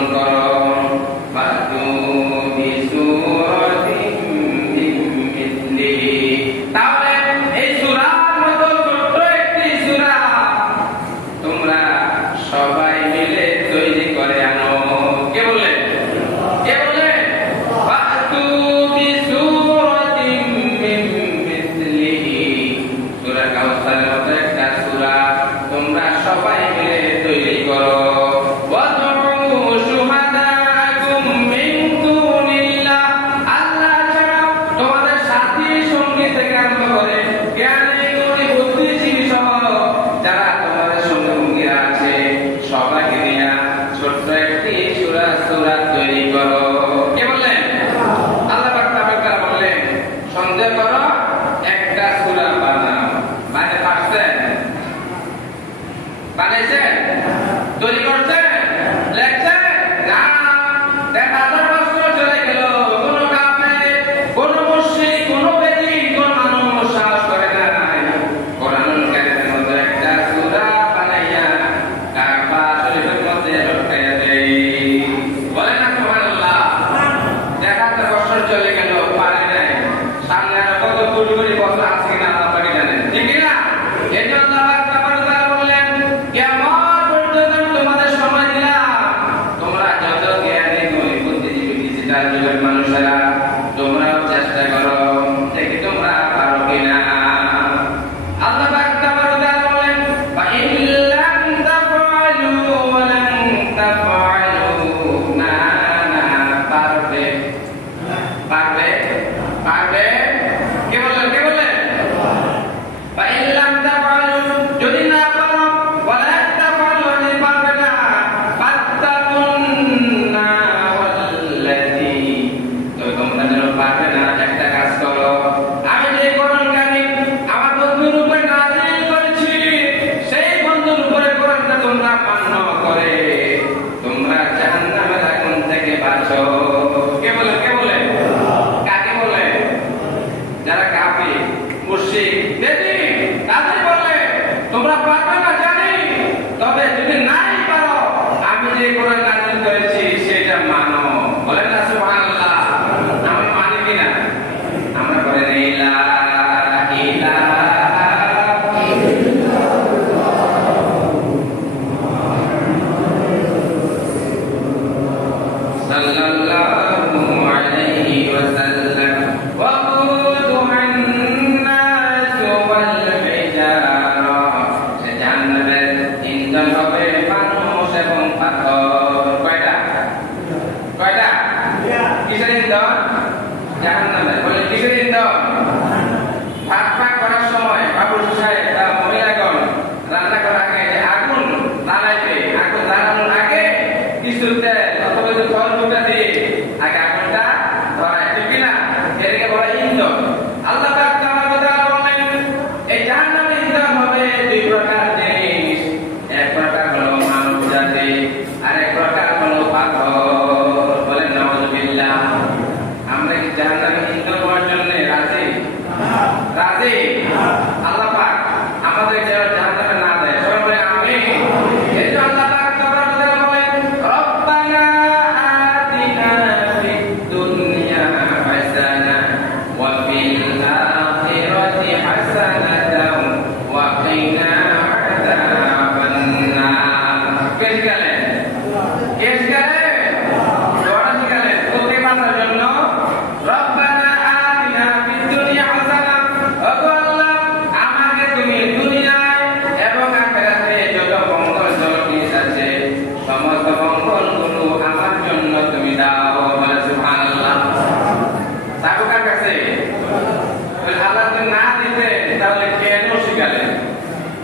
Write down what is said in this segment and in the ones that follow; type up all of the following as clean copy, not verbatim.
গ্রহণ করো। ফাতু বিসূরাতিন মিন মিসলিহি, তাহলে এই সূরার মতো ছোট্ট একটি সূরা তোমরা সবাই মিলে তৈরি করে আনো। কে বলে? কে বলে? ফাতু বিসূরাতিন মিন মিসলিহি, সূরা কাউসারের মতো একটা সূরা তোমরা সবাই মিলে তৈরি করো।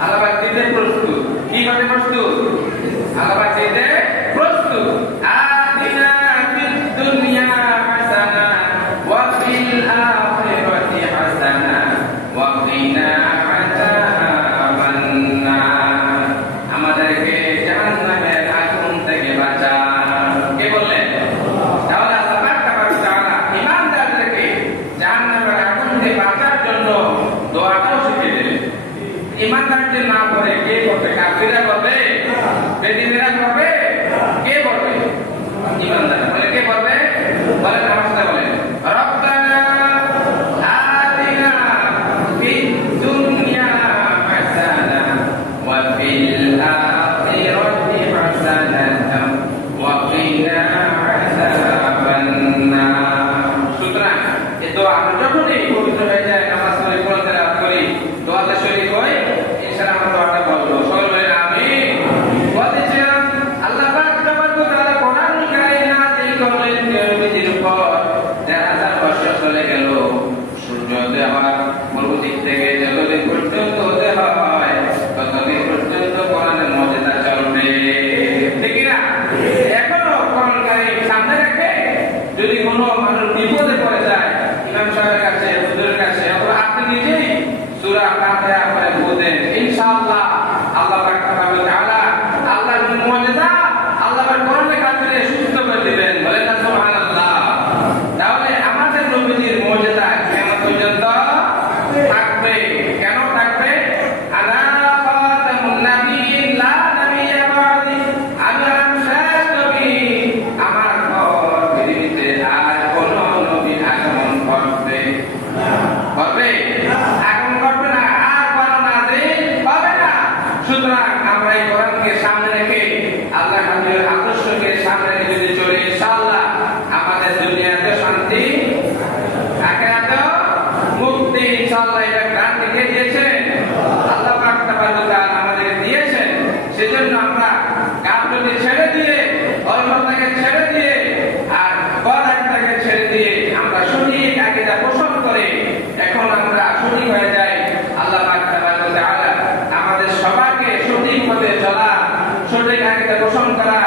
আল্লাহ দিতে প্রস্তুত। কিভাবে প্রস্তুত? আল্লাহ দিতে প্রস্তুত। যদি কোনো মানুষ বিপদে পড়ে যায় ইমাম সাহেবের কাছে, হুজুরের কাছে, অথবা আপনি নিজেই সূরা ফাতিহা পড়ে বলেন, ইনশাআল্লাহ আল্লাহ পাক তাআলা আল্লাহর মুজিজা আল্লাহর কোরআনে কারিমে সুস্থ করে দিবেন। বলেন না সুবহানাল্লাহ। তাহলে আমাদের নবীজির মুজিজা কিয়ামত পর্যন্ত থাকবে। কেন থাকবে? আলা খাতামুন নাবিয়্যিন লা নাবিয়্যা বা'দি, আমার শেষ নবী, আমার পর পৃথিবীতে আর কোনো নবী আগমন করবে আগমন করবে না, আর কোনো নাযিল হবে না। সুতরাং আমরা এই কোরআনকে সামনে রেখে আল্লাহর হাবিবের আদর্শকে সামনে রেখে যদি চলি, ইনশাআল্লাহ আমাদের দুনিয়াতে শান্তি, আখিরাতেও মুক্তি, ইনশাআল্লাহ এটা গ্যারান্টি কে দিয়েছেন? আল্লাহ পাক তাআলা আমাদের দিয়েছেন। সেজন্য আমরা গাফলতি ছেড়ে দিয়ে, অল্পতাকে ছেড়ে দিয়ে, আর বড়টাকে ছেড়ে দিয়ে আমরা সঠিক আকীদা পোষণ করে এখন আমরা সঠিক হয়ে যাই। আল্লাহ পাক তাআলা আমাদের সবাইকে সঠিক পথে চলা, সঠিক আকীদা পোষণ করা